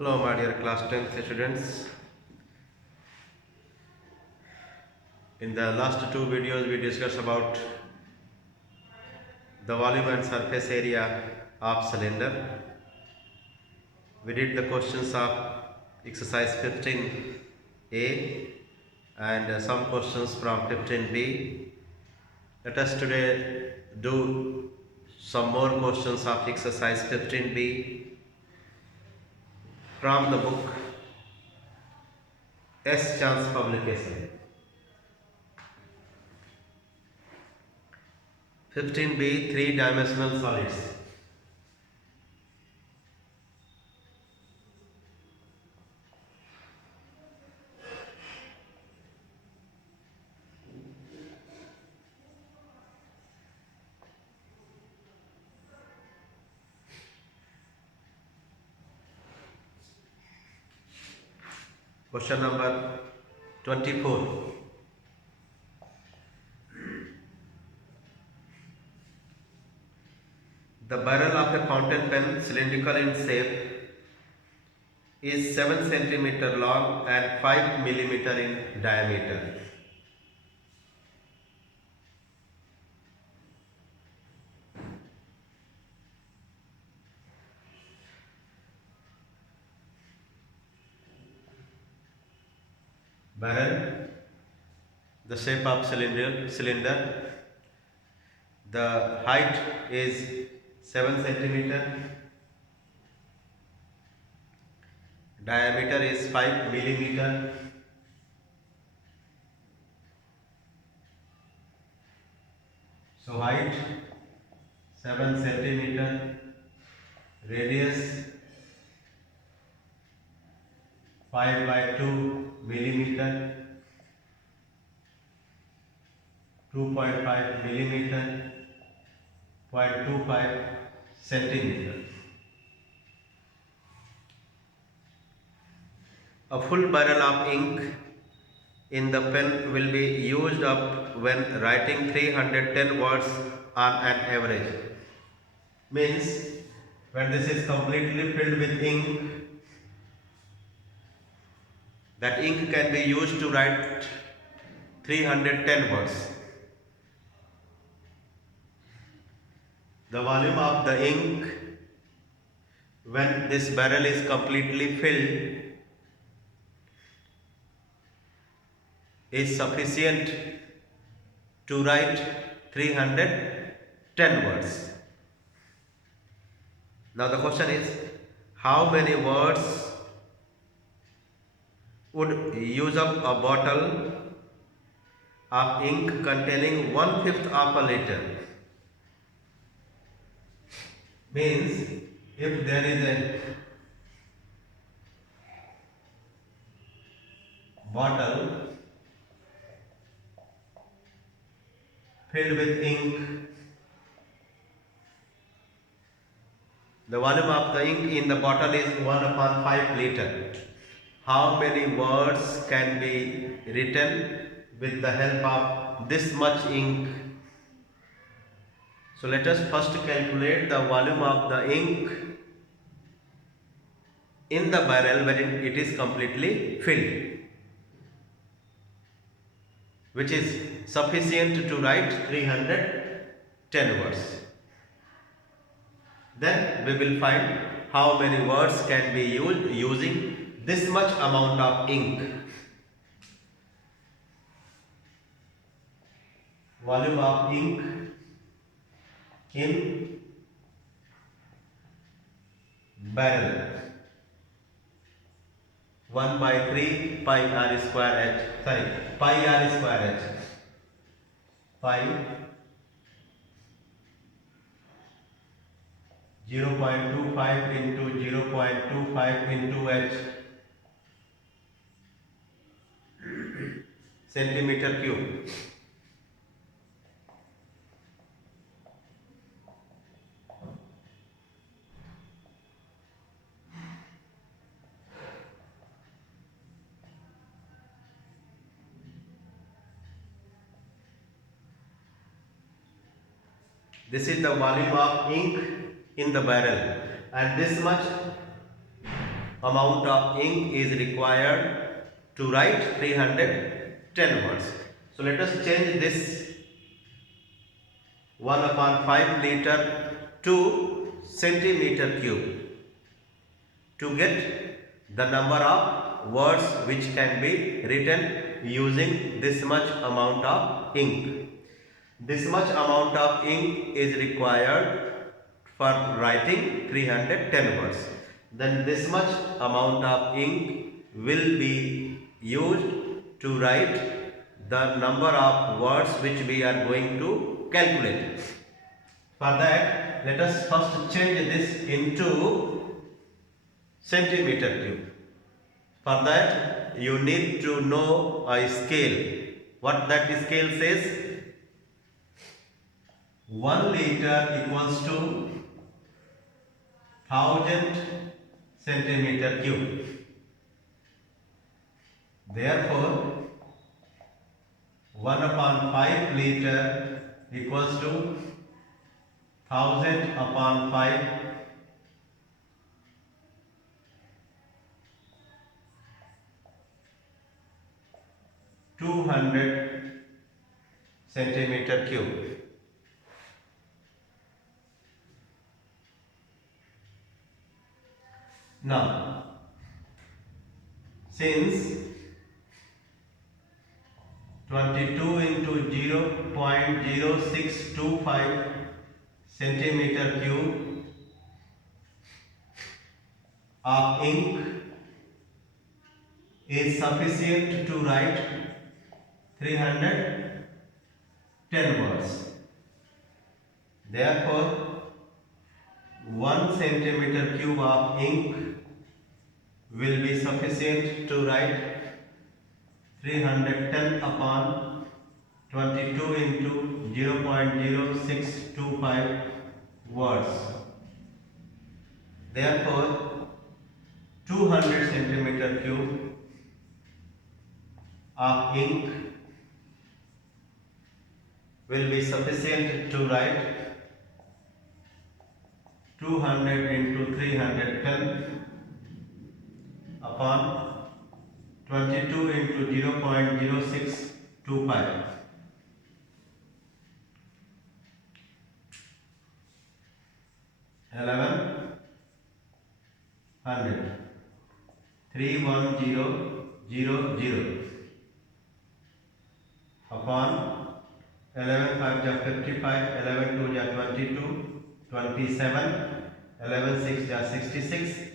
Hello, my dear class 10th students. In the last two videos, we discussed about the volume and surface area of cylinder. We did the questions of exercise 15A and some questions from 15B. Let us today do some more questions of exercise 15B from the book S. Chance publication. 15B, three-dimensional solids. Question number 24. The barrel of a fountain pen, cylindrical in shape, is 7 cm long and 5 mm in diameter. Barrel, the shape of cylinder. The height is 7 cm. Diameter is 5 mm. So height 7 cm. Radius 5 by 2 millimeter. 2.5 millimeter, 0.25 centimeter. A full barrel of ink in the pen will be used up when writing 310 words on an average. Means when this is completely filled with ink, that ink can be used to write 310 words. The volume of the ink when this barrel is completely filled is sufficient to write 310 words. Now the question is, how many words would use up a bottle of ink containing 1/5 of a liter? Means if there is a bottle filled with ink, the volume of the ink in the bottle is 1/5 liter. How many words can be written with the help of this much ink? So let us first calculate the volume of the ink in the barrel when it is completely filled, which is sufficient to write 310 words. Then we will find how many words can be used using this much amount of ink. Volume of ink in barrel 1 by 3 pi r square h, pi r square h, pi 0.25 into 0.25 into h centimeter cube. This is the volume of ink in the barrel, and this much amount of ink is required to write 310 words. So let us change this 1 upon 5 liter to centimeter cube to get the number of words which can be written using this much amount of ink. This much amount of ink is required for writing 310 words. Then this much amount of ink will be used to write the number of words which we are going to calculate. For that, let us first change this into centimeter cube. For that, you need to know a scale. What that scale says? 1 liter equals to 1000 centimeter cube. Therefore, 1 upon 5 liter equals to 1000 upon 5, 200 centimeter cube. Now, since 22 into 0.0625 centimeter cube of ink is sufficient to write 310 words. Therefore, 1 centimeter cube of ink will be sufficient to write 310 upon 22 into 0.0625 words. Therefore, 200 centimeter cube of ink will be sufficient to write 200 into 310 upon 22 into 0.0625. Eleven hundred 31000 upon 11 5 ja 55, 11 2 ja 22, 27, 11 6 ja 66,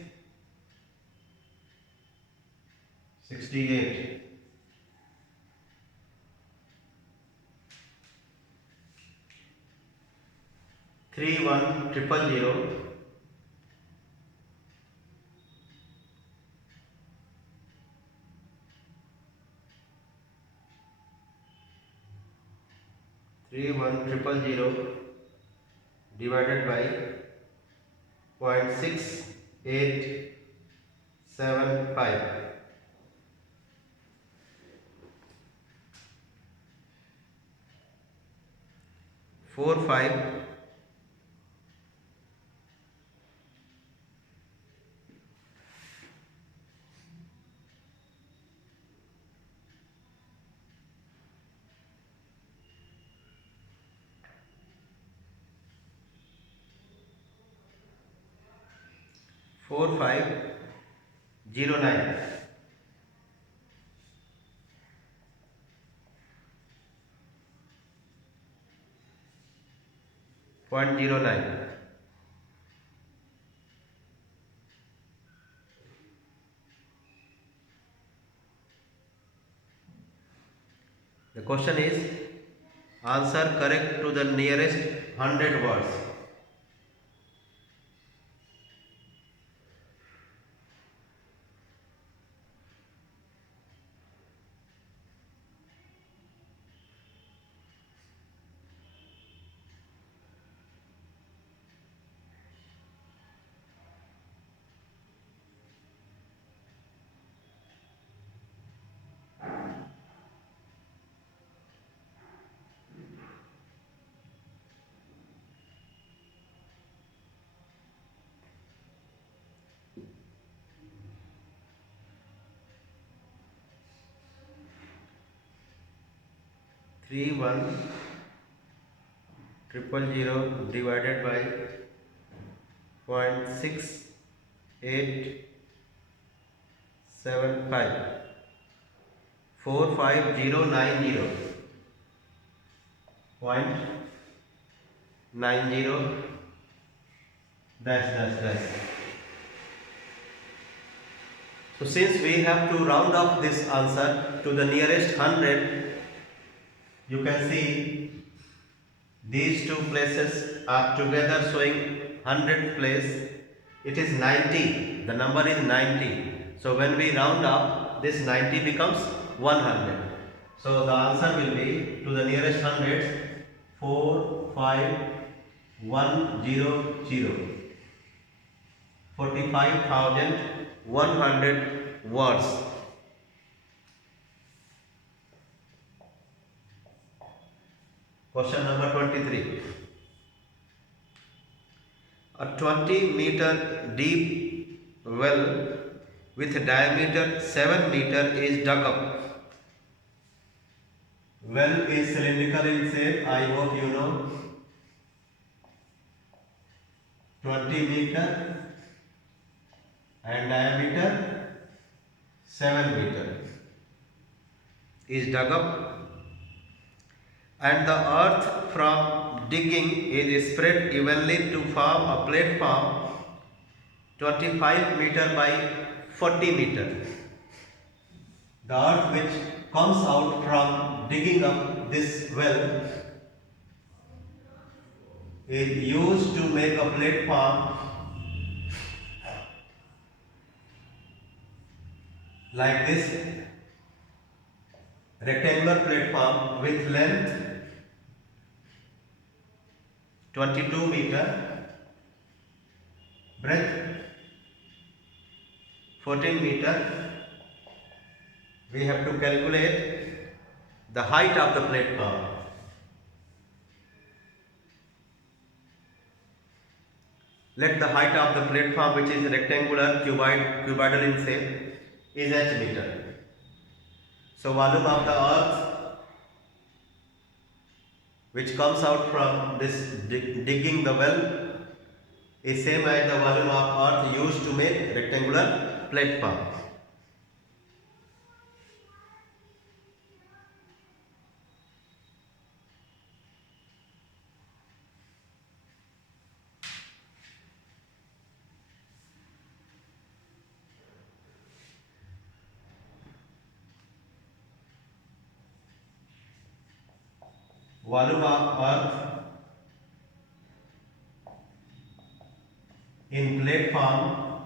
68. 31000 31000 divided by 0.6875. 45 4509 0.09. The question is answer correct to the nearest 100 words. 31,000 divided by 0.6875, 45090, 0.90 dash dash dash. So since we have to round off this answer to the nearest 100, you can see these two places are together showing 100 place. It is 90. The number is 90. So when we round up, this 90 becomes 100. So the answer will be to the nearest hundreds 45100. 45,100 words. Question number 23. A 20-meter deep well with diameter 7 meter is dug up. Well is cylindrical in shape, I hope you know. 20 meter and diameter 7 meter is dug up, and the earth from digging is spread evenly to form a platform 25 meter by 40 meter. The earth which comes out from digging up this well is used to make a platform like this, rectangular platform with length 22 meter, breadth 14 meter. We have to calculate the height of the platform. Let the height of the platform, which is rectangular cuboidal in shape, is h meter. So volume of the earth which comes out from this digging the well is same as the volume of earth used to make rectangular platform. Volume of earth in platform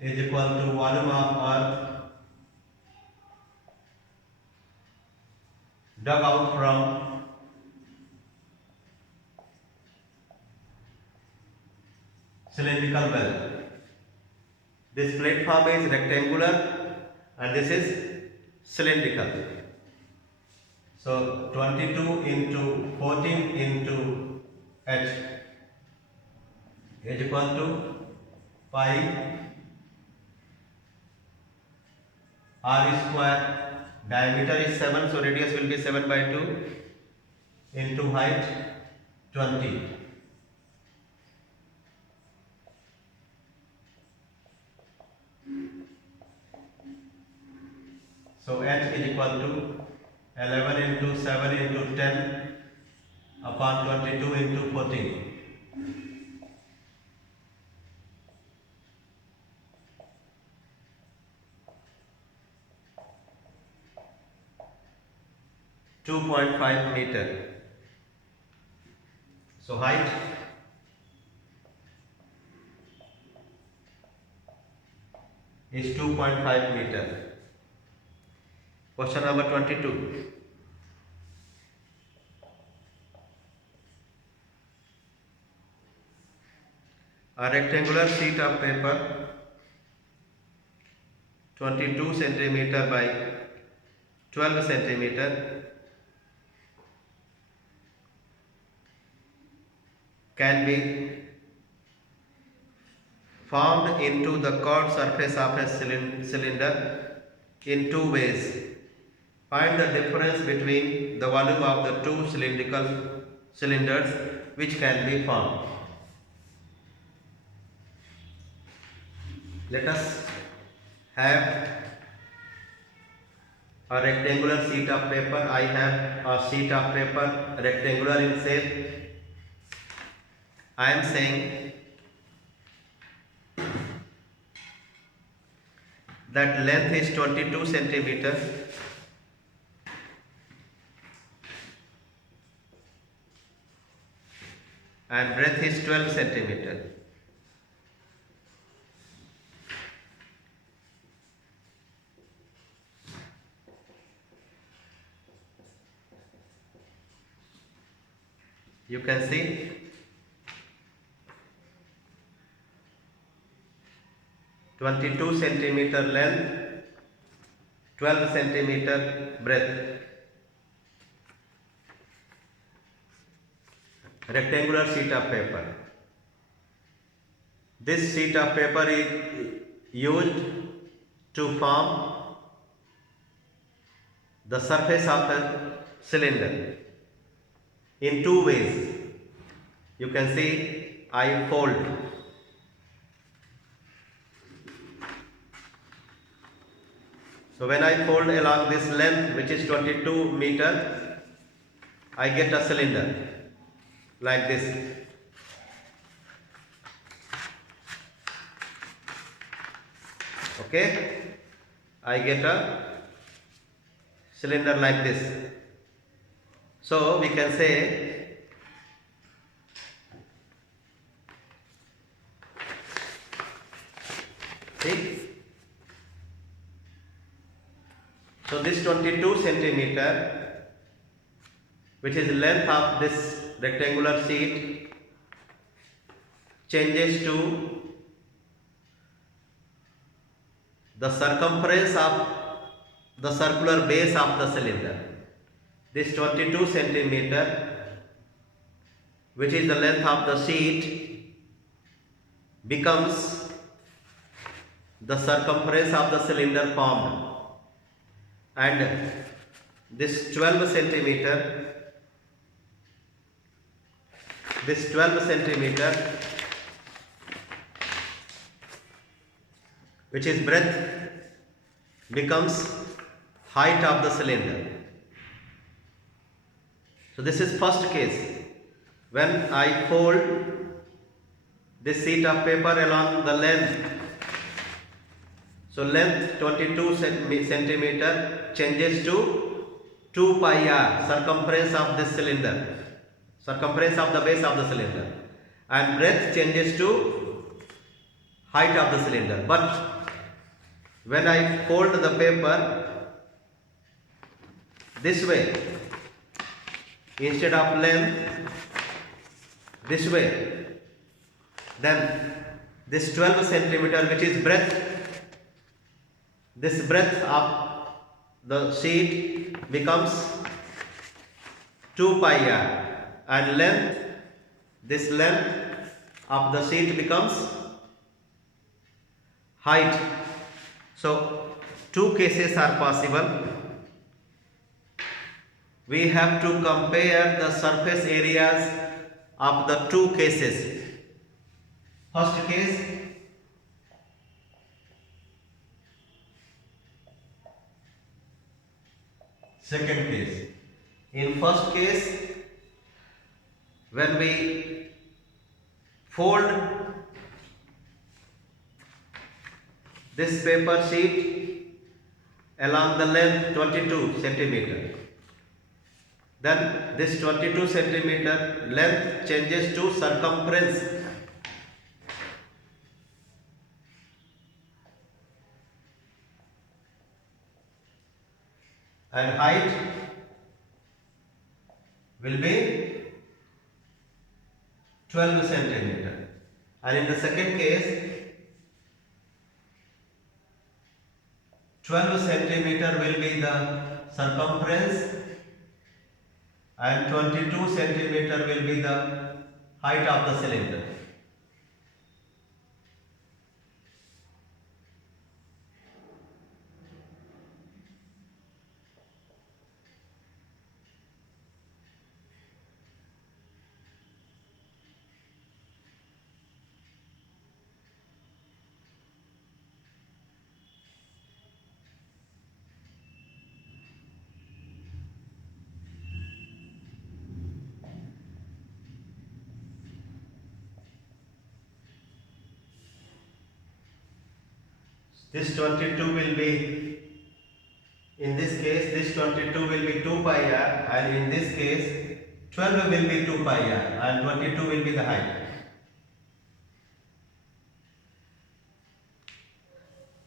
is equal to volume of earth dug out from cylindrical well. This platform is rectangular and this is cylindrical. So 22 into 14 into h is equal to pi r square. Diameter is 7, so radius will be 7 by 2 into height 20. So h is equal to 11 into 7 into 10 upon 22 into 14. .5 meter. So height is 2.5 meter. Question number 22. A rectangular sheet of paper 22 centimeter by 12 centimeter can be formed into the curved surface of a cylinder in two ways. Find the difference between the volume of the two cylindrical cylinders which can be formed. Let us have a rectangular sheet of paper. I have a sheet of paper rectangular in shape. I am saying that length is 22 centimeters and breadth is 12 centimeters. You can see (22 centimeter length, 12 centimeter breadth. Rectangular sheet of paper. This sheet of paper is used to form the surface of the cylinder in two ways. You can see I fold. So when I fold along this length, which is 22 meter, I get a cylinder like this. Okay, I get a cylinder like this. So we can say see. So this 22 centimeter, which is length of this rectangular sheet, changes to the circumference of the circular base of the cylinder. This 22 centimeter, which is the length of the sheet, becomes the circumference of the cylinder formed, and this 12 centimeter, which is breadth, becomes height of the cylinder. So this is first case. When I fold this sheet of paper along the length, so length 22 centimeter changes to 2 pi r, circumference of this cylinder, circumference of the base of the cylinder, and breadth changes to height of the cylinder. But when I fold the paper this way, instead of length this way, then this 12 centimeter, which is breadth, this breadth of the sheet becomes 2 pi r, and length, this length of the sheet becomes height. So two cases are possible. We have to compare the surface areas of the two cases. First case, second case. In first case, when we fold this paper sheet along the length 22 centimeter, then this 22 centimeter length changes to circumference, and height will be 12 centimeter. And in the second case, 12 centimeter will be the circumference and 22 centimeter will be the height of the cylinder. this 22 will be, in this case this 22 will be 2 pi r, and in this case 12 will be 2 pi r, and 22 will be the height.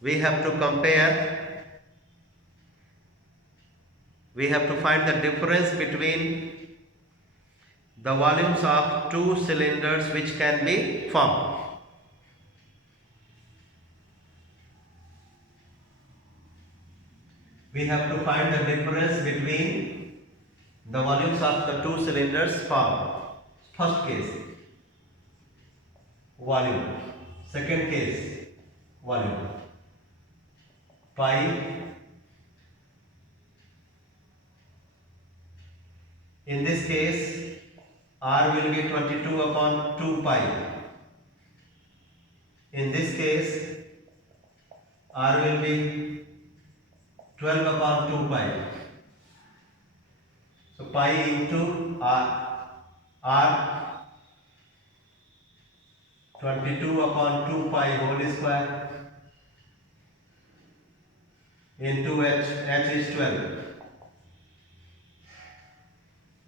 We have to compare, we have to find the difference between the volumes of two cylinders which can be formed. We have to find the difference between the volumes of the two cylinders formed. First case, volume. Second case, volume. Pi. In this case, R will be 22 upon 2 pi. In this case, R will be 12 upon 2 pi. So pi into R 22 upon 2 pi whole square into H is 12.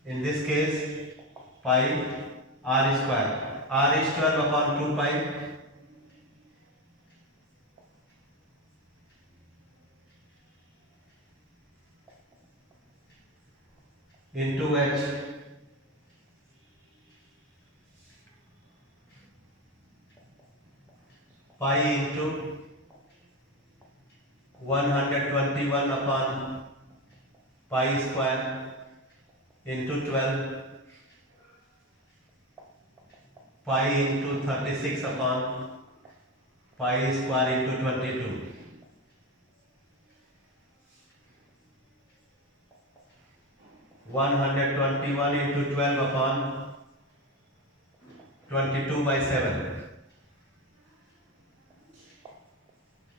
In this case, pi R square. R is 12 upon 2 pi. Into H. Pi into 121 upon pi square into 12, pi into 36 upon pi square into 22. One 121 into 12 upon 22 by 7.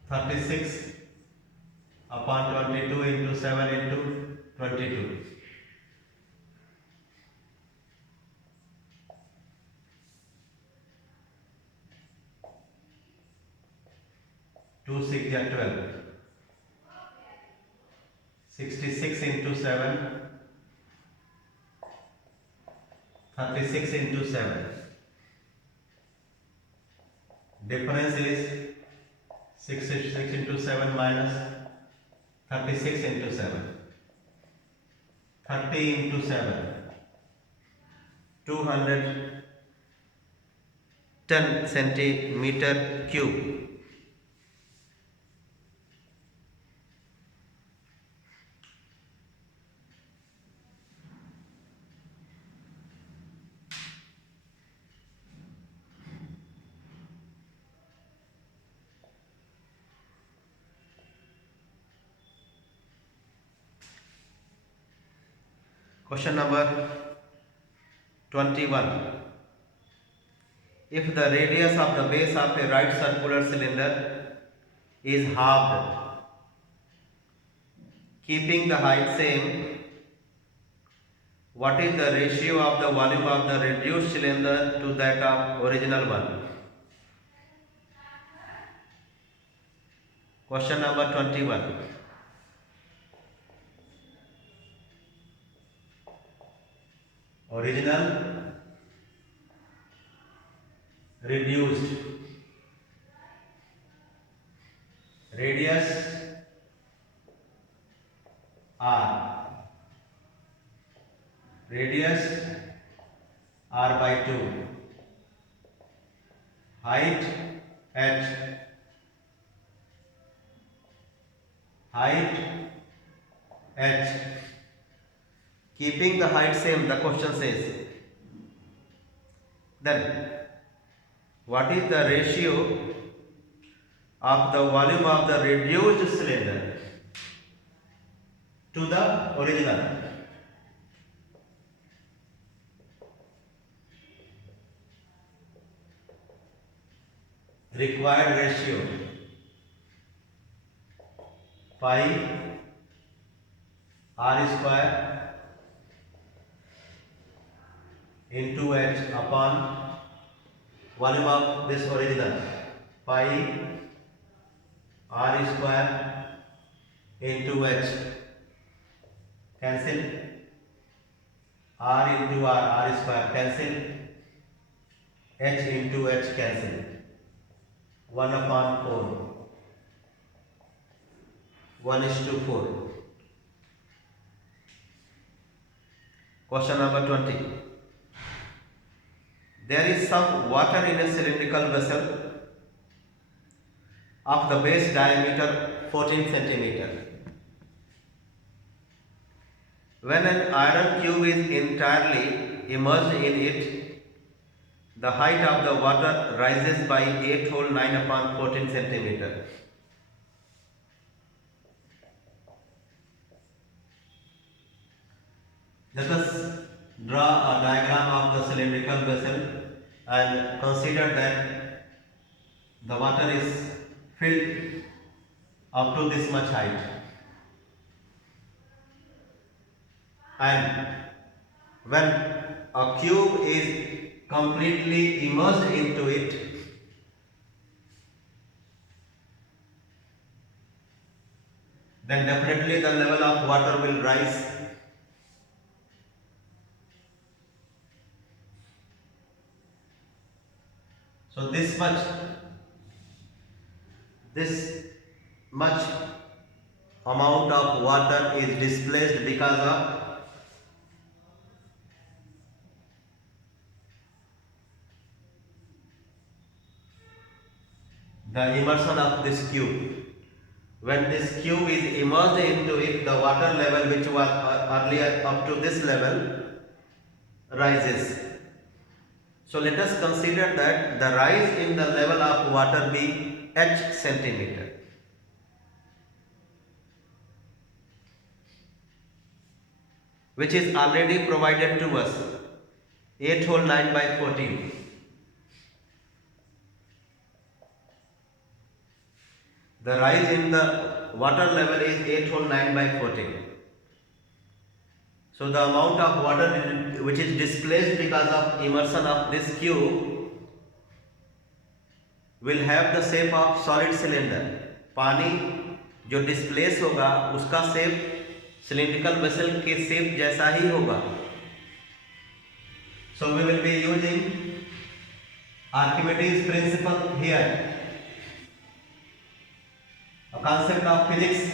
36 upon 22 into 7 into 22. 2 6 are 12. 66 into 7. 36 into 7. Difference is 66 into 7 minus 36 into 7. 30 into 7. 210 centimeter cube. Question number 21. If the radius of the base of a right circular cylinder is halved, keeping the height same, what is the ratio of the volume of the reduced cylinder to that of original one? Question number 21. Original, reduced, radius R, radius R by 2, height H, height H. Keeping the height same, the question says. Then, what is the ratio of the volume of the reduced cylinder to the original? Required ratio pi R square into H upon volume of this original, pi R square into H, cancel, R into R square cancel, H into H cancel, 1 upon 4, 1:4. Question number 20. There is some water in a cylindrical vessel of the base diameter 14 cm. When an iron cube is entirely immersed in it, the height of the water rises by 8 whole 9 upon 14 cm. Let us draw a diagram of the cylindrical vessel and consider that the water is filled up to this much height, and when a cube is completely immersed into it, then definitely the level of water will rise. So this much amount of water is displaced because of the immersion of this cube. When this cube is immersed into it, the water level which was earlier up to this level rises. So let us consider that the rise in the level of water be h centimeter. Which is already provided to us, 8 whole 9 by 14. The rise in the water level is 8 whole 9 by 14. So the amount of water which is displaced because of immersion of this cube will have the shape of solid cylinder. पानी जो displace होगा उसका shape cylindrical vessel के shape जैसा ही होगा. So we will be using Archimedes principle here. A concept of physics.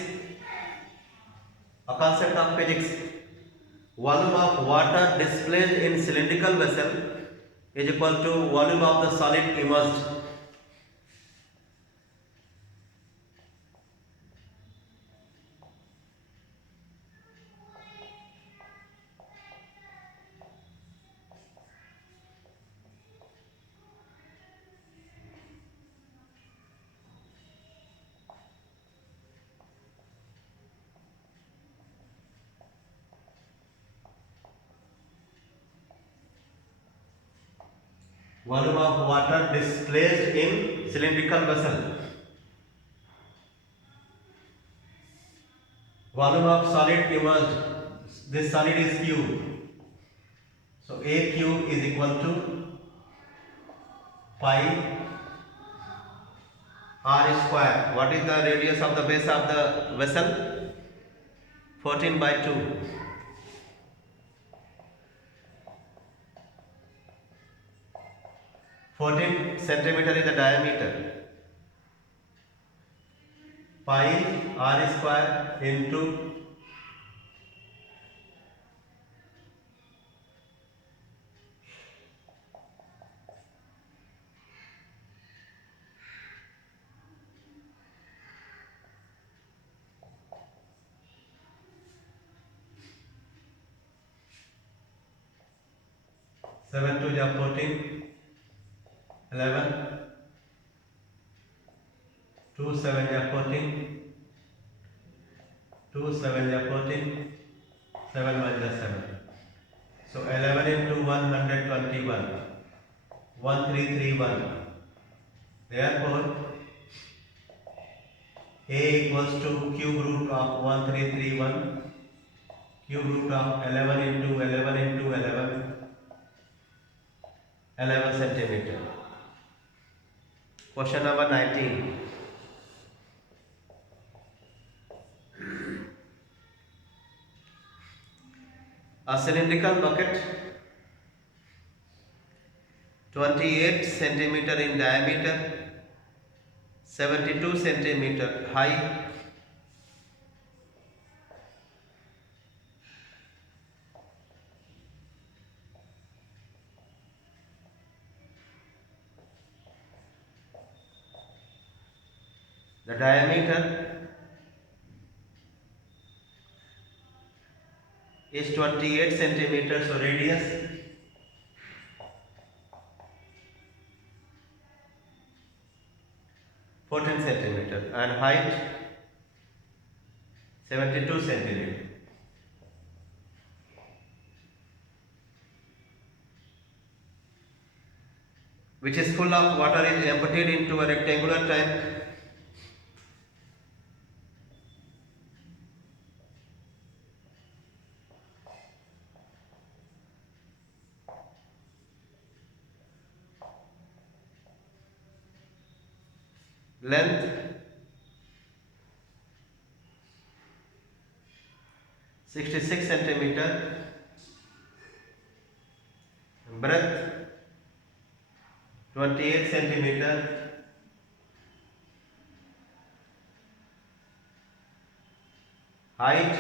Volume of water displaced in cylindrical vessel is equal to volume of the solid immersed. Volume of water displaced in cylindrical vessel. Volume of solid immersed. This solid is cube. So A cube is equal to pi r square. What is the radius of the base of the vessel? 14 by 2. 14 centimeter is the diameter. Pi r square into 7 2 ja 14, 11, 2 7 ja 14, 2 7 ja 14, 7 1 ja 7. So 11 into 121, 1331. Therefore, A equals to cube root of 1331, cube root of 11 into 11 into 11, 11 centimeter. Question number 19. A cylindrical bucket 28 centimeter in diameter, 72 centimeter high, the diameter is 28 centimeters, so radius 14 centimeter and height 72 centimeter. Which is full of water is emptied into a rectangular tank. Length 66 centimeter, breadth 28 centimeter, height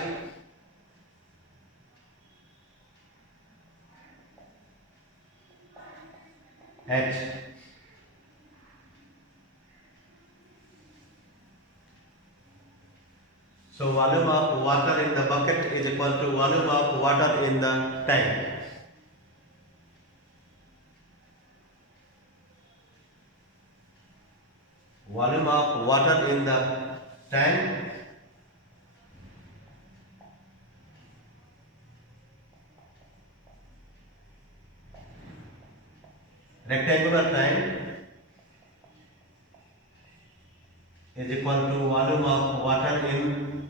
8. So volume of water in the bucket is equal to volume of water in the tank. Volume of water in the tank rectangular tank is equal to volume of water in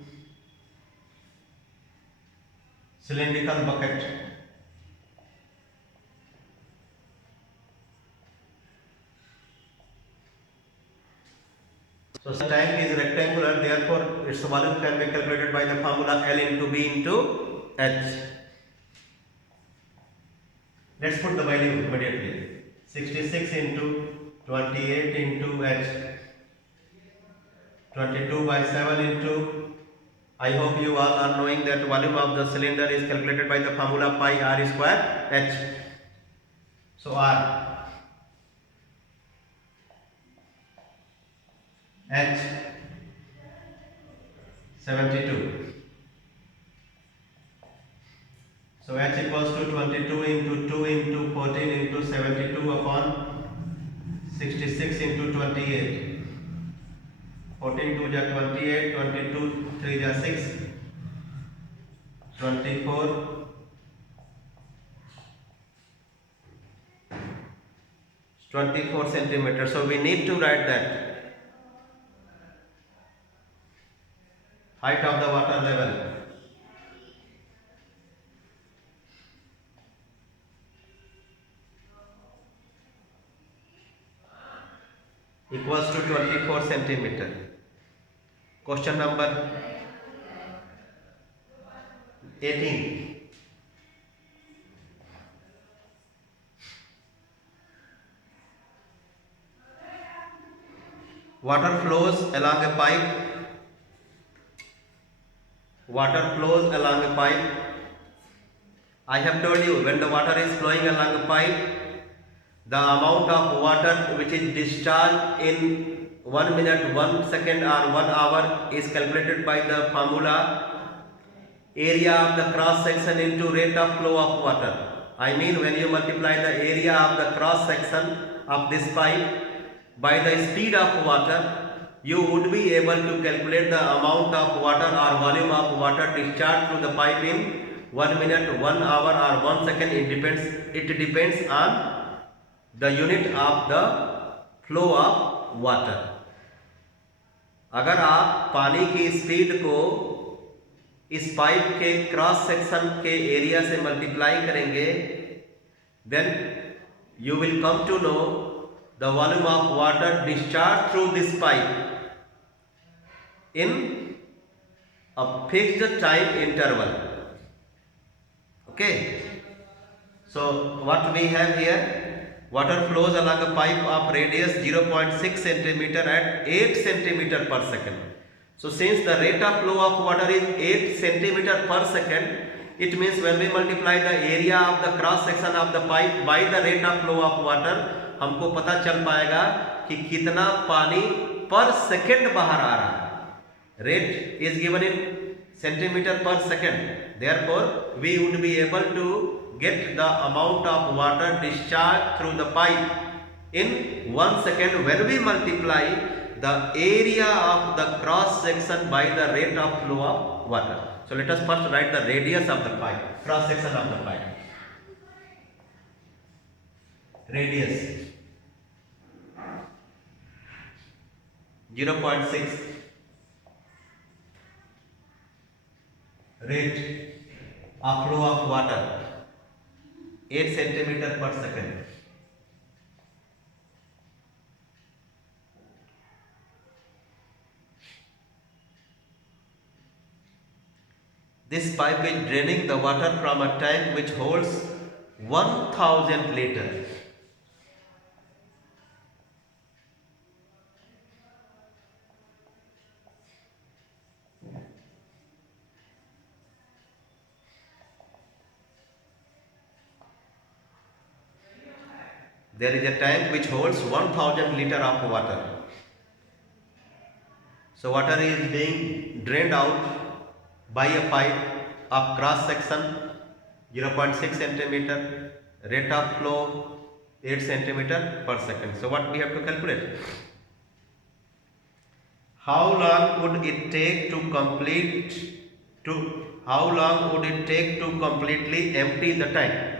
cylindrical bucket. So the tank is rectangular, therefore its volume can be calculated by the formula L into B into H. Let's put the value immediately. 66 into 28 into H. 22 by 7 into, I hope you all are knowing that volume of the cylinder is calculated by the formula pi r square H. So R H 72. So H equals to 22 into 2 into 14 into 72 upon 66 into 28. 14 2 ja 28, 22 3 ja 6, 24, 24 centimeters. So we need to write that height of the water level equals to 24 centimeter. Question number 18. Water flows along a pipe. Water flows along a pipe. I have told you, when the water is flowing along a pipe, the amount of water which is discharged in 1 minute, 1 second or 1 hour is calculated by the formula area of the cross section into rate of flow of water. I mean, when you multiply the area of the cross section of this pipe by the speed of water, you would be able to calculate the amount of water or volume of water discharged through the pipe in 1 minute, 1 hour or 1 second. It depends on the unit of the flow of water. अगर आप पानी की speed को इस pipe के cross section के area से multiply करेंगे, then you will come to know the volume of water discharged through this pipe in a fixed time interval. Okay. So what we have here, water flows along a pipe of radius 0.6 centimeter at 8 centimeter per second. So since the rate of flow of water is 8 centimeter per second, it means when we multiply the area of the cross section of the pipe by the rate of flow of water, हमको पता चल पाएगा कि कितना पानी पर second बाहर आ रहा है. Rate is given in centimeter per second. Therefore, we would be able to get the amount of water discharged through the pipe in 1 second when we multiply the area of the cross section by the rate of flow of water. So let us first write the radius of the pipe, cross section of the pipe. Radius 0.6, rate of flow of water 8 centimeter per second. This pipe is draining the water from a tank which holds 1000 liters. There is a tank which holds 1000 liters of water. So water is being drained out by a pipe of cross section 0.6 centimeter, rate of flow 8 centimeter per second. So what we have to calculate? How long would it take to completely empty the tank?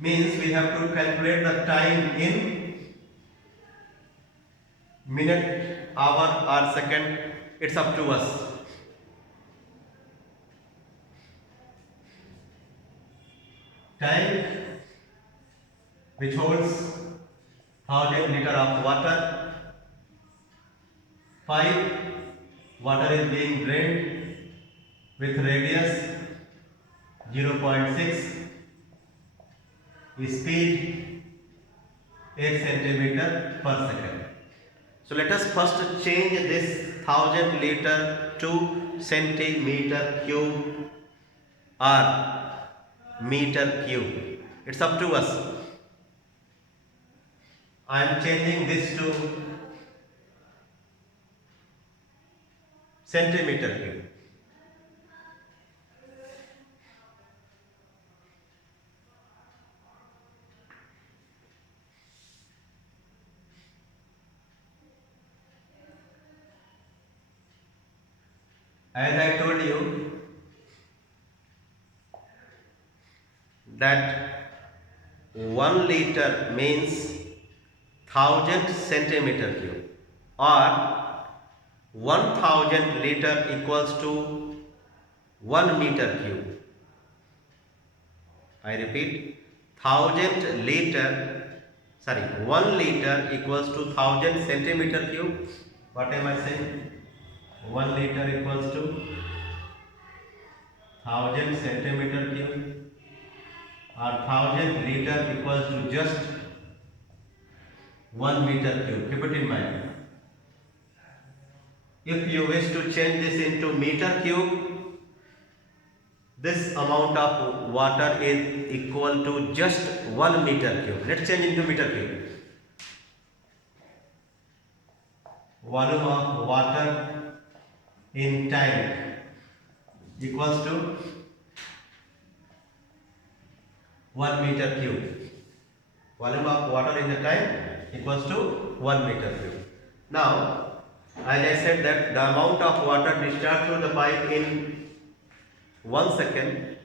Means we have to calculate the time in minute, hour or second. It's up to us. Tank which holds 1000 liters of water, pipe, water is being drained with radius 0.6, speed 8 centimeter per second. So let us first change this 1000 liter to centimeter cube or meter cube. It's up to us. I am changing this to centimeter cube. As I told you that 1 liter means 1000 centimeter cube, or 1000 liter equals to 1 meter cube. I repeat, 1 liter equals to 1000 centimeter cube. What am I saying? 1 liter equals to 1000 centimeter cube, or 1000 liter equals to just 1 meter cube. Keep it in mind. If you wish to change this into meter cube, this amount of water is equal to just 1 meter cube. Let's change into meter cube. Volume of water in tank equals to 1 meter cube. Volume of water in the tank equals to 1 meter cube. Now, as I said that the amount of water discharged through the pipe in 1 second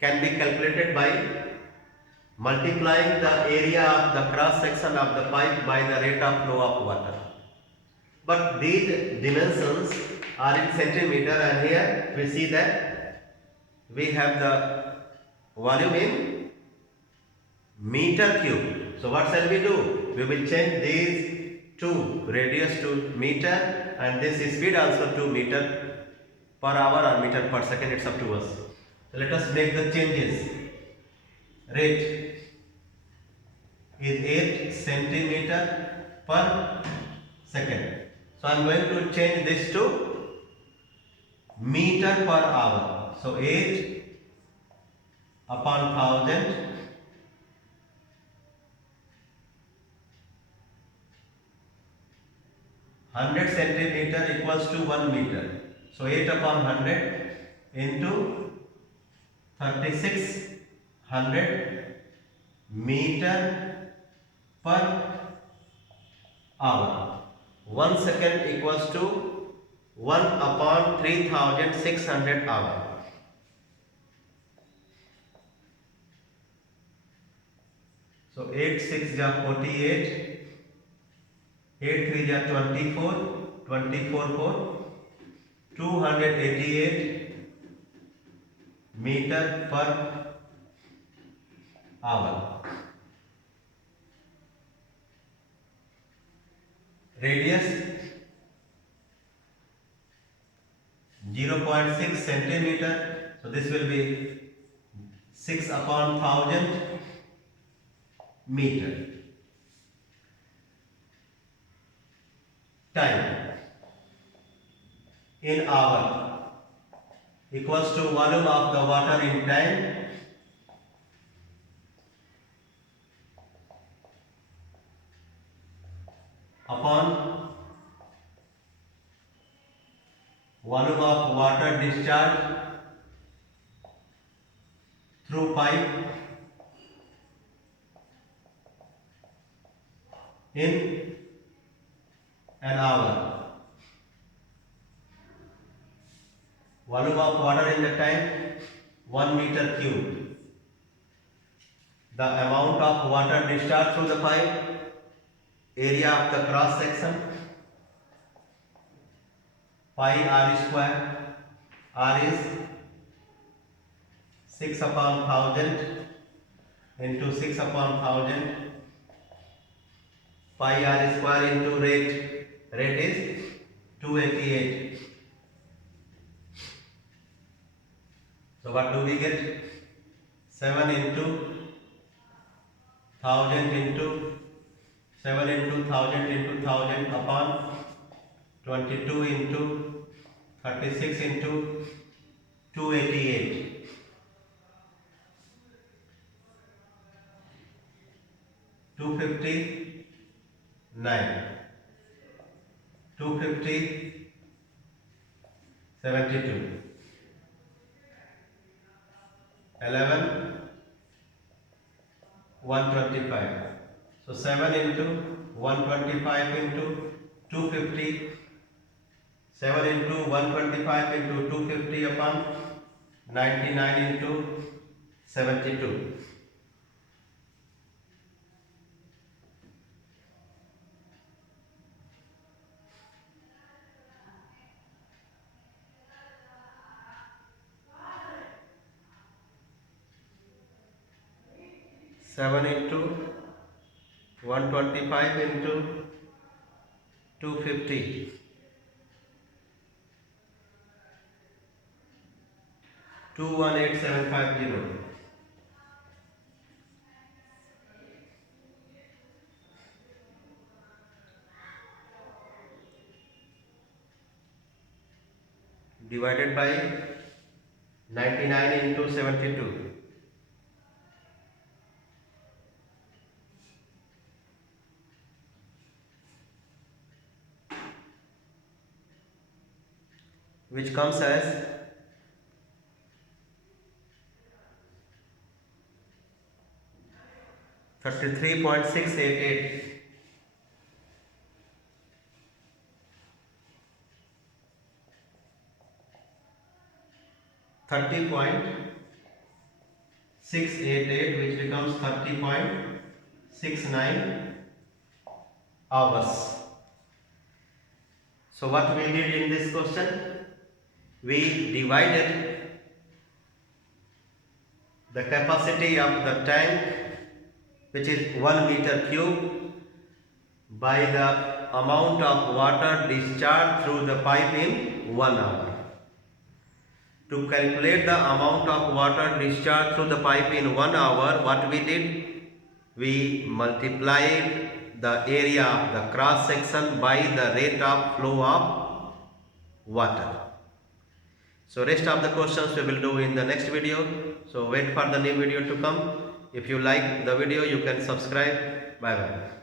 can be calculated by multiplying the area of the cross section of the pipe by the rate of flow of water. But these dimensions are in centimeter, and here we see that we have the volume in meter cube. So what shall we do? We will change these two, radius to meter and this speed also to meter per hour or meter per second, it's up to us. So let us make the changes. Rate is 8 centimeter per second. So I am going to change this to meter per hour. So 8 upon 1000 100 centimeter equals to 1 meter. So 8 upon 100 into 3600 meter per hour. 1 second equals to 1 upon 3600 hour. So 8 6 ja 48, 8 3 ja 24, 24 4, 288 meter per hour. Radius 0.6 centimeter. So this will be 6 upon 1000 meter. Time in hour equals to volume of the water in time upon volume of water discharged through pipe in an hour. Volume of water in the tank 1 meter cube. The amount of water discharged through the pipe, area of the cross section, pi r square. R is 6 upon 1000 into 6 upon 1000 pi r square into rate. Rate is 288. So what do we get? 7 into 1000 into 7 into 1000 into 1000 upon 22 into 36 into 288. 259. 250. 72. 11. 125. So 7 into 125 into 250. 7 into 125 into 250 upon 99 into 72. Seven into 125 into 250. 218750. Divided by 99 into 72. Which comes as 33.688. .688, which becomes 30.69 hours. So what we did in this question? We divided the capacity of the tank, which is 1 meter cube, by the amount of water discharged through the pipe in 1 hour. To calculate the amount of water discharged through the pipe in 1 hour, what we did? We multiplied the area of the cross section by the rate of flow of water. So rest of the questions we will do in the next video. So wait for the new video to come. If you like the video, you can subscribe. Bye bye.